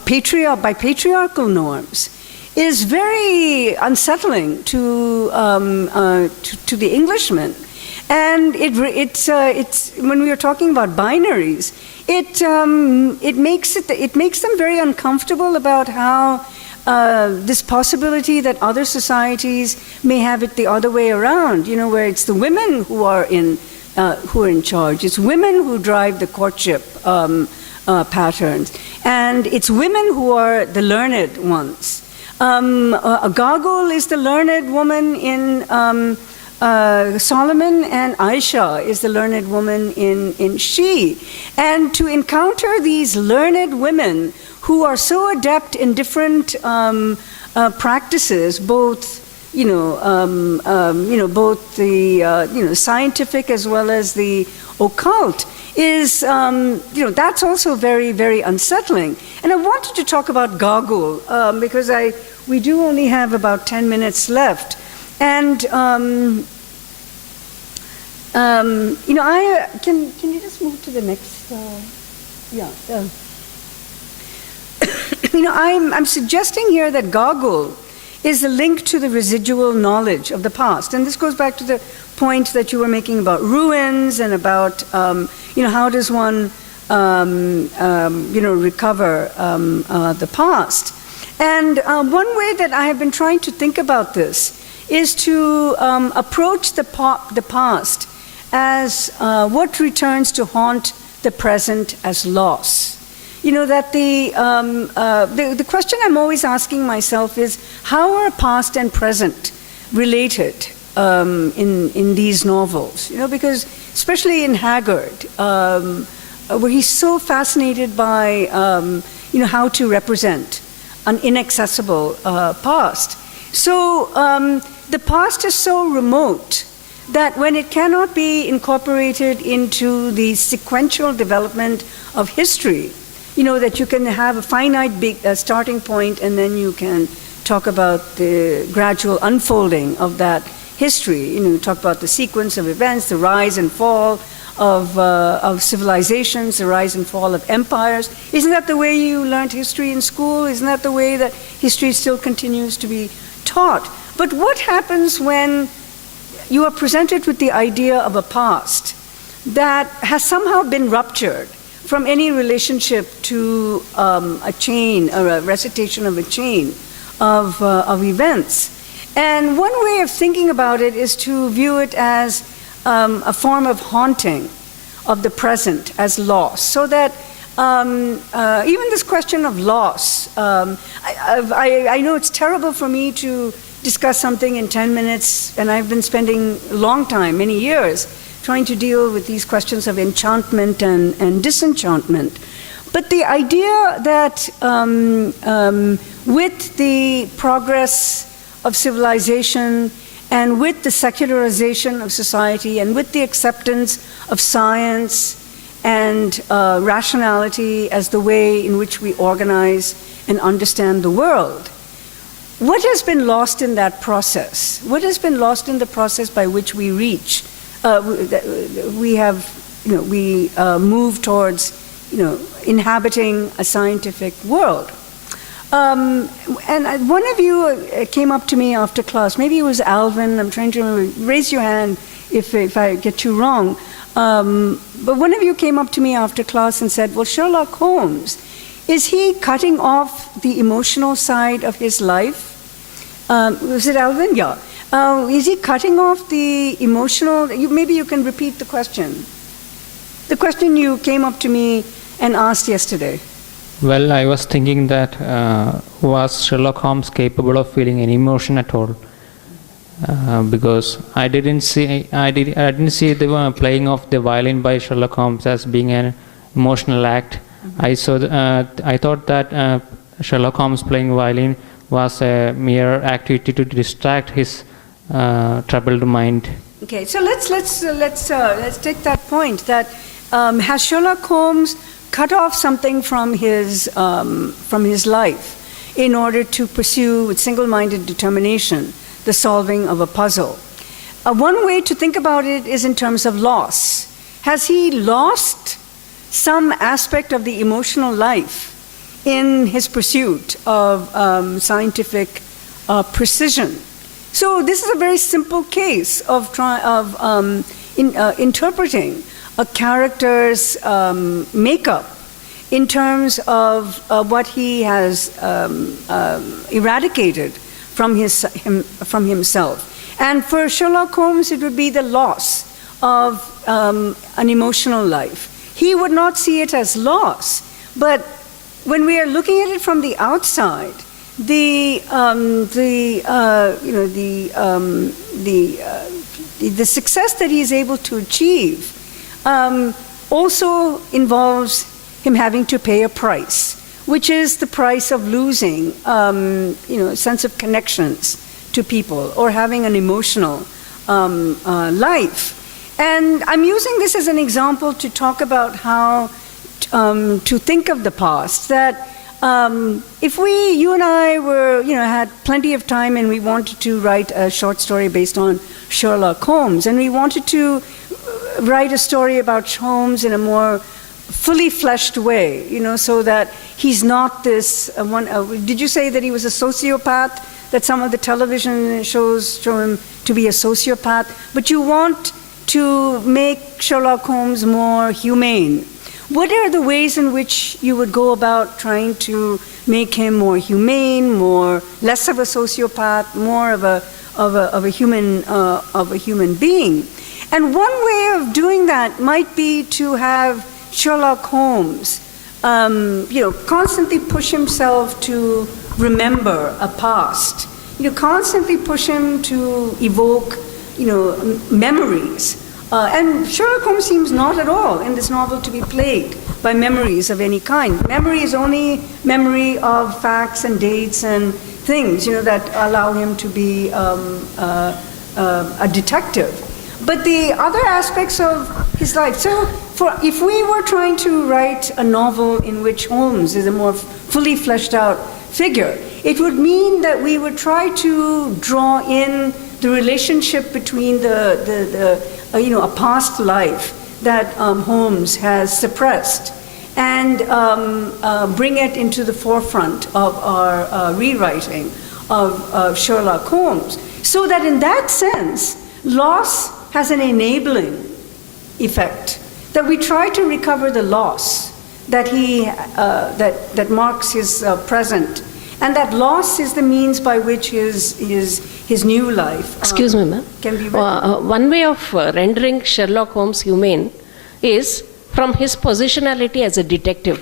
patriarchal norms is very unsettling to the Englishman. And it's when we are talking about binaries, it makes them very uncomfortable about how this possibility that other societies may have it the other way around. You know, where it's the women who are in charge. It's women who drive the courtship patterns, and it's women who are the learned ones. Gogol is the learned woman in Solomon, and Aisha is the learned woman in She. And to encounter these learned women who are so adept in different practices, both both the scientific as well as the occult, is that's also very, very unsettling. And I wanted to talk about Gogol because we do only have about 10 minutes left. And can you just move to the next? I'm suggesting here that Gogol is a link to the residual knowledge of the past, and this goes back to the point that you were making about ruins and about how does one recover the past. And one way that I have been trying to think about this is to approach the past as what returns to haunt the present as loss. You know, that the question I'm always asking myself is, how are past and present related in these novels? You know, because especially in Haggard, where he's so fascinated by how to represent an inaccessible past. So the past is so remote that when it cannot be incorporated into the sequential development of history, that you can have a finite big starting point, and then you can talk about the gradual unfolding of that history. Talk about the sequence of events, the rise and fall of civilizations, the rise and fall of empires. Isn't that the way you learned history in school? Isn't that the way that history still continues to be taught? But what happens when you are presented with the idea of a past that has somehow been ruptured from any relationship to a chain, or a recitation of a chain of events? And one way of thinking about it is to view it as a form of haunting of the present as loss, so that even this question of loss, I know it's terrible for me to discuss something in 10 minutes, and I've been spending a long time, many years, trying to deal with these questions of enchantment and disenchantment. But the idea that with the progress of civilization, and with the secularization of society, and with the acceptance of science and rationality as the way in which we organize and understand the world, what has been lost in that process? What has been lost in the process by which we reach? We move towards, inhabiting a scientific world. And one of you came up to me after class, maybe it was Alvin, I'm trying to remember, raise your hand if I get you wrong. But one of you came up to me after class and said, well, Sherlock Holmes, is he cutting off the emotional side of his life? Was it Alvin? Yeah. Is he cutting off the emotional? Maybe you can repeat the question. The question you came up to me and asked yesterday. Well, I was thinking that was Sherlock Holmes capable of feeling any emotion at all? Because I didn't see the playing of the violin by Sherlock Holmes as being an emotional act. Mm-hmm. I thought that Sherlock Holmes playing violin was a mere activity to distract his troubled mind. Okay, so let's take that point. That has Sherlock Holmes cut off something from his life in order to pursue with single-minded determination the solving of a puzzle? One way to think about it is in terms of loss. Has he lost some aspect of the emotional life in his pursuit of scientific precision? So this is a very simple case of interpreting a character's makeup in terms of what he has eradicated from himself. And for Sherlock Holmes, it would be the loss of an emotional life. He would not see it as loss, but when we are looking at it from the outside, the success that he is able to achieve also involves him having to pay a price, which is the price of losing, sense of connections to people or having an emotional life. And I'm using this as an example to talk about how to think of the past, that if you and I had plenty of time and we wanted to write a short story based on Sherlock Holmes, and we wanted to write a story about Holmes in a more fully fleshed way, so that he's not this did you say that he was a sociopath, that some of the television shows show him to be a sociopath, but you want to make Sherlock Holmes more humane. What are the ways in which you would go about trying to make him more humane, less of a sociopath, more of a human being? And one way of doing that might be to have Sherlock Holmes, constantly push himself to remember a past. Constantly push him to evoke, memories. And Sherlock Holmes seems not at all in this novel to be plagued by memories of any kind. Memory is only memory of facts and dates and things, that allow him to be a detective. But the other aspects of his life. So if we were trying to write a novel in which Holmes is a more fully fleshed out figure, it would mean that we would try to draw in the relationship between a past life that Holmes has suppressed, and bring it into the forefront of our rewriting of Sherlock Holmes, so that in that sense, loss has an enabling effect, that we try to recover the loss that that marks his present, and that loss is the means by which his new life Excuse me, ma'am. Can be written. One way of rendering Sherlock Holmes humane is from his positionality as a detective.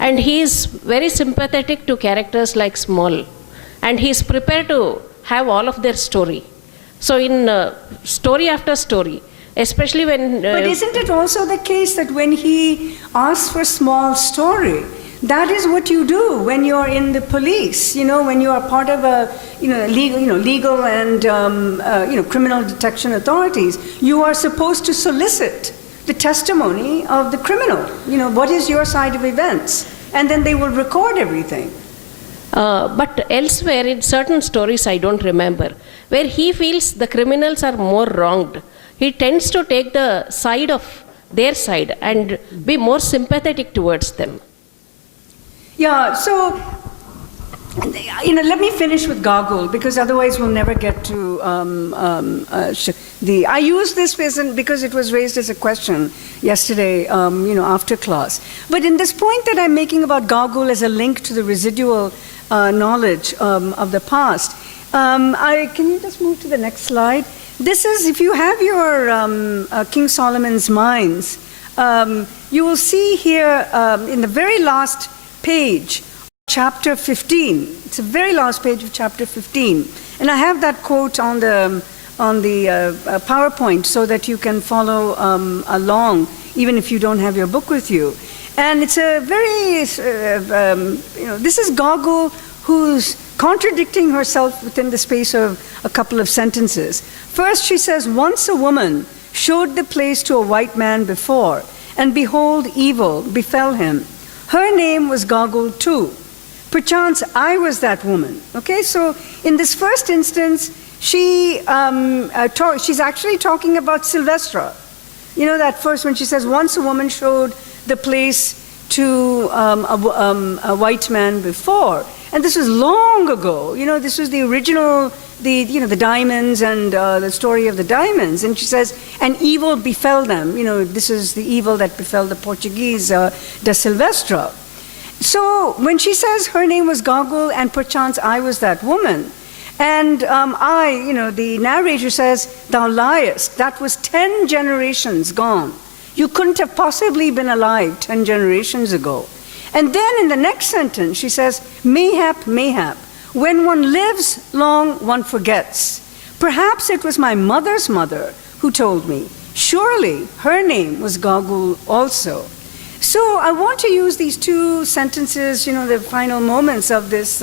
And he is very sympathetic to characters like Small. And he is prepared to have all of their story. So in story after story, especially when... But isn't it also the case that when he asks for Small's story, that is what you do when you're in the police, when you are part of a, legal and, criminal detection authorities. You are supposed to solicit the testimony of the criminal. What is your side of events? And then they will record everything. But elsewhere, in certain stories I don't remember, where he feels the criminals are more wronged, he tends to take the side of their side and be more sympathetic towards them. Yeah, so, let me finish with Goggle, because otherwise we'll never get to I used this because it was raised as a question yesterday, after class. But in this point that I'm making about Goggle as a link to the residual knowledge of the past, can you just move to the next slide? This is, if you have your King Solomon's Mines, you will see here in the very last page, chapter 15. It's the very last page of chapter 15. And I have that quote on the PowerPoint so that you can follow along, even if you don't have your book with you. And it's a very, this is Goggle who's contradicting herself within the space of a couple of sentences. First, she says, once a woman showed the place to a white man before, and behold, evil befell him. Her name was Goggle too. Perchance I was that woman. Okay, so in this first instance, she's actually talking about Sylvestra. That first when she says, once a woman showed the place to a white man before. And this was long ago. This was the original the diamonds and the story of the diamonds. And she says, and evil befell them. This is the evil that befell the Portuguese, da Silvestre. So when she says her name was Gogol and perchance I was that woman, and the narrator says, thou liest, that was 10 generations gone. You couldn't have possibly been alive 10 generations ago. And then in the next sentence, she says, mayhap, mayhap, when one lives long, one forgets. Perhaps it was my mother's mother who told me. Surely her name was Gogol also. So I want to use these two sentences, the final moments of this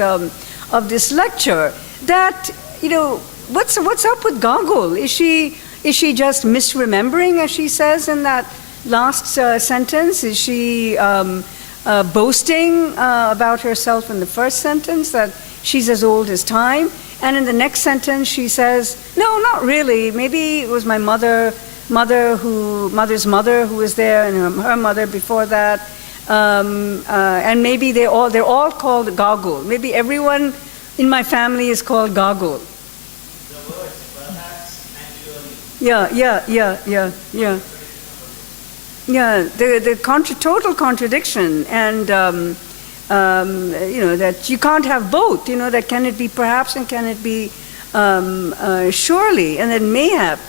lecture, that, what's up with Gogol? Is she just misremembering, as she says in that last sentence? Is she boasting about herself in the first sentence, that she's as old as time? And in the next sentence she says, no, not really. Maybe it was my mother's mother who was there, and her mother before that. And maybe they're all called Gogol. Maybe everyone in my family is called Gogol. The words perhaps and surely. Yeah. Yeah, the total contradiction, and that you can't have both. That can it be perhaps and can it be surely, and then mayhap,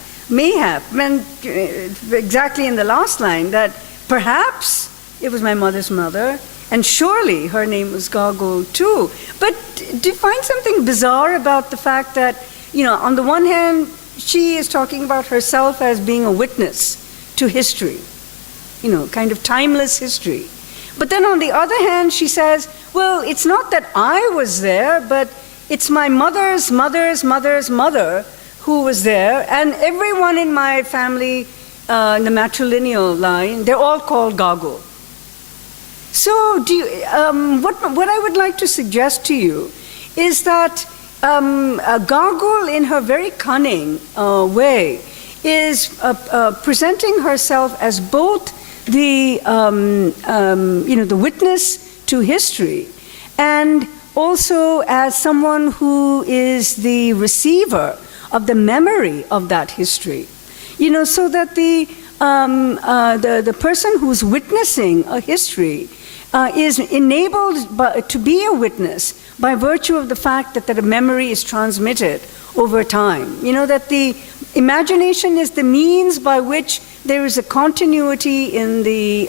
meant exactly in the last line that perhaps it was my mother's mother, and surely her name was Gogol too. But do you find something bizarre about the fact that, on the one hand, she is talking about herself as being a witness to history, kind of timeless history. But then on the other hand, she says, well, it's not that I was there, but it's my mother's mother's mother's mother who was there, and everyone in my family, in the matrilineal line, they're all called Gogol. So what I would like to suggest to you is that Gogol, in her very cunning way, is presenting herself as both the witness to history, and also as someone who is the receiver of the memory of that history. So that the person who's witnessing a history is enabled to be a witness by virtue of the fact that the memory is transmitted over time. That the imagination is the means by which there is a continuity in the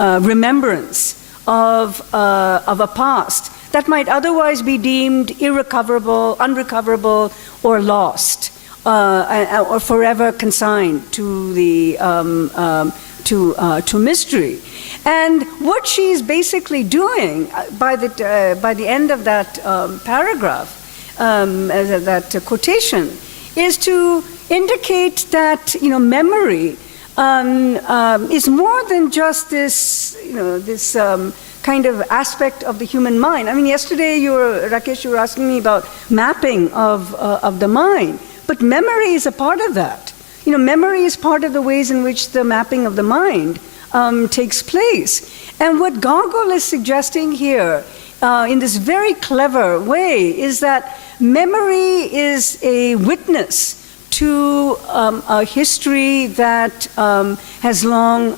remembrance of a past that might otherwise be deemed irrecoverable, unrecoverable, or lost, or forever consigned to the to mystery. And what she's basically doing by the end of that paragraph, that quotation, is to indicate that memory is more than just this this kind of aspect of the human mind. I mean, yesterday Rakesh, you were asking me about mapping of the mind, but memory is a part of that. Memory is part of the ways in which the mapping of the mind takes place. And what Gogol is suggesting here, in this very clever way, is that memory is a witness to a history that has long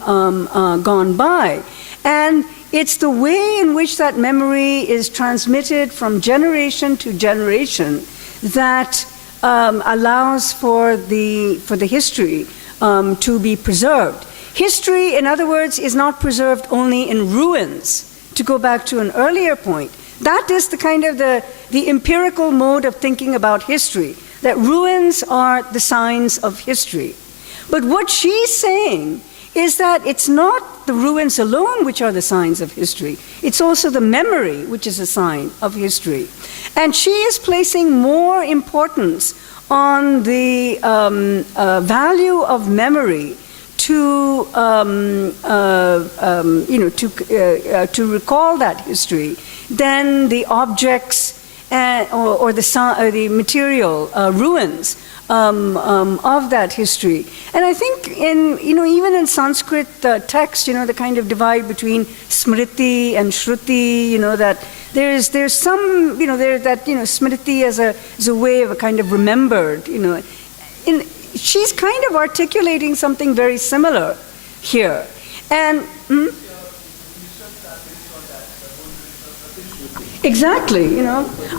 gone by. And it's the way in which that memory is transmitted from generation to generation that allows for the history to be preserved. History, in other words, is not preserved only in ruins. To go back to an earlier point, that is the kind of the empirical mode of thinking about history, that ruins are the signs of history. But what she's saying is that it's not the ruins alone which are the signs of history. It's also the memory which is a sign of history. And she is placing more importance on the value of memory to recall that history than the objects or the material ruins of that history. And I think even in Sanskrit text, the kind of divide between smriti and shruti, that there's some, that, smriti as a way of a kind of remembered, she's kind of articulating something very similar here. And exactly,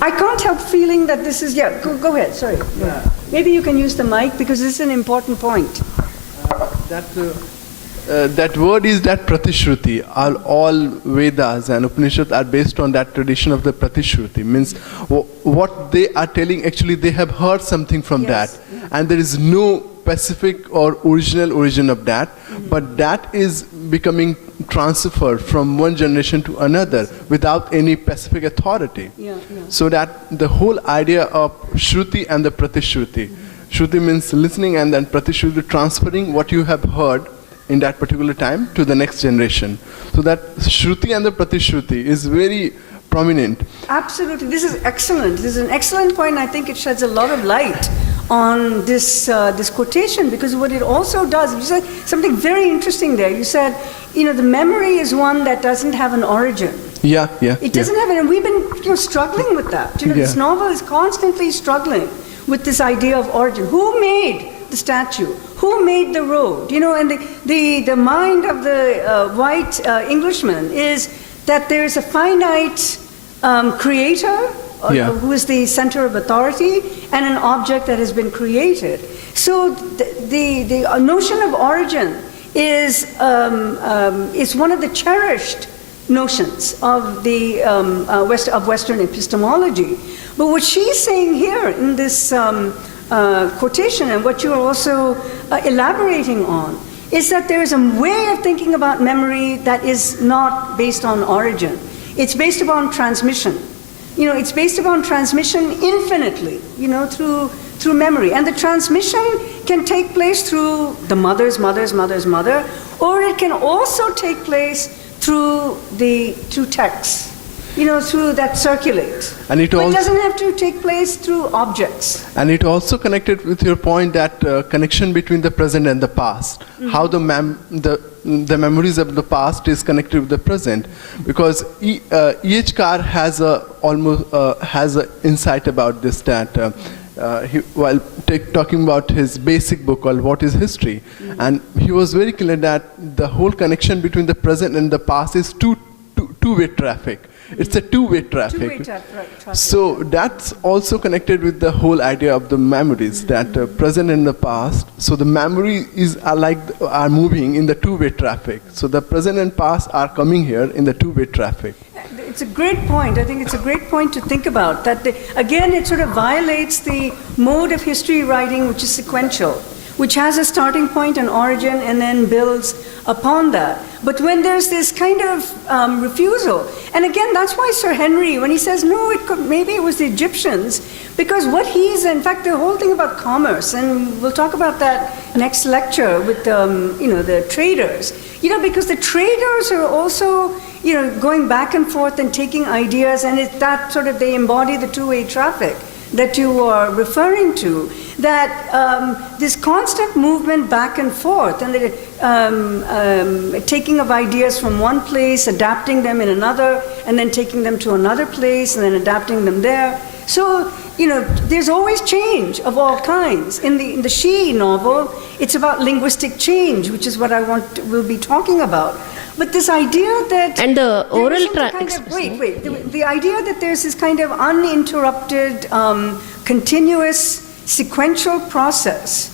I can't help feeling that this is, go ahead, sorry. Yeah. Maybe you can use the mic because this is an important point. That word is that Pratishruti. All Vedas and Upanishads are based on that tradition of the Pratishruti. Means what they are telling, actually they have heard something from that. Yeah. And there is no specific or original origin of that. But that is becoming transferred from one generation to another without any specific authority. So that the whole idea of Shruti and the Pratishruti. Shruti means listening, and then Pratishruti transferring what you have heard in that particular time to the next generation. So that Shruti and the Pratishruti is very prominent. Absolutely. This is excellent. This is an excellent point. I think it sheds a lot of light on this quotation, because what it also does, you said something very interesting there. You said, the memory is one that doesn't have an origin. Yeah. It doesn't have it, and we've been struggling with that. This novel is constantly struggling with this idea of origin. Who made the statue? Who made the road? And the mind of the white Englishman is that there is a finite creator who is the center of authority, and an object that has been created. So the notion of origin is one of the cherished notions of the Western epistemology. But what she's saying here in this quotation, and what you're also elaborating on, is that there is a way of thinking about memory that is not based on origin. It's based upon transmission. It's based upon transmission infinitely, through memory. And the transmission can take place through the mother's mother, or it can also take place through texts, through that circulate. And it doesn't have to take place through objects. And it also connected with your point that connection between the present and the past. How the memories of the past is connected with the present, because E.H. Carr has an insight about this, that while talking about his basic book called What is History, and he was very clear that the whole connection between the present and the past is two-way traffic. It's a two-way traffic. So that's also connected with the whole idea of the memories, that present and the past. So the memory are moving in the two-way traffic. So the present and past are coming here in the two-way traffic. It's a great point. I think it's a great point to think about. That again, it sort of violates the mode of history writing, which is sequential, which has a starting point, an origin, and then builds upon that. But when there's this kind of refusal, and again, that's why Sir Henry, when he says, no, maybe it was the Egyptians, because in fact, the whole thing about commerce, and we'll talk about that next lecture with, the traders, because the traders are also, going back and forth and taking ideas, and they embody the two-way traffic that you are referring to, that this constant movement back and forth, and taking of ideas from one place, adapting them in another, and then taking them to another place, and then adapting them there. So, there's always change of all kinds. In the She novel, it's about linguistic change, which is what we'll be talking about. But this idea that... And the oral... The idea that there's this kind of uninterrupted, continuous, sequential process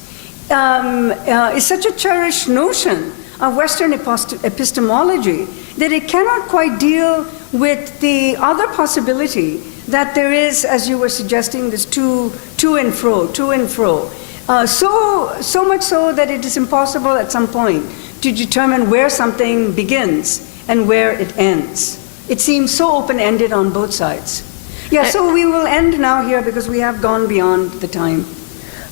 is such a cherished notion of Western epistemology that it cannot quite deal with the other possibility that there is, as you were suggesting, this to and fro. So much so that it is impossible at some point to determine where something begins and where it ends. It seems so open-ended on both sides. So we will end now here because we have gone beyond the time.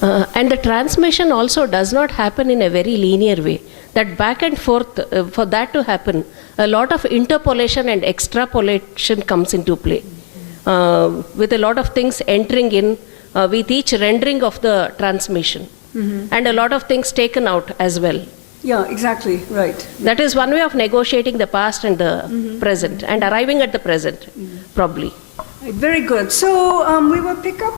And the transmission also does not happen in a very linear way. That back and forth, for that to happen, a lot of interpolation and extrapolation comes into play. With a lot of things entering in, with each rendering of the transmission. And a lot of things taken out as well. Yeah, exactly, right. That is one way of negotiating the past and the present and arriving at the present, probably. Very good. So we will pick up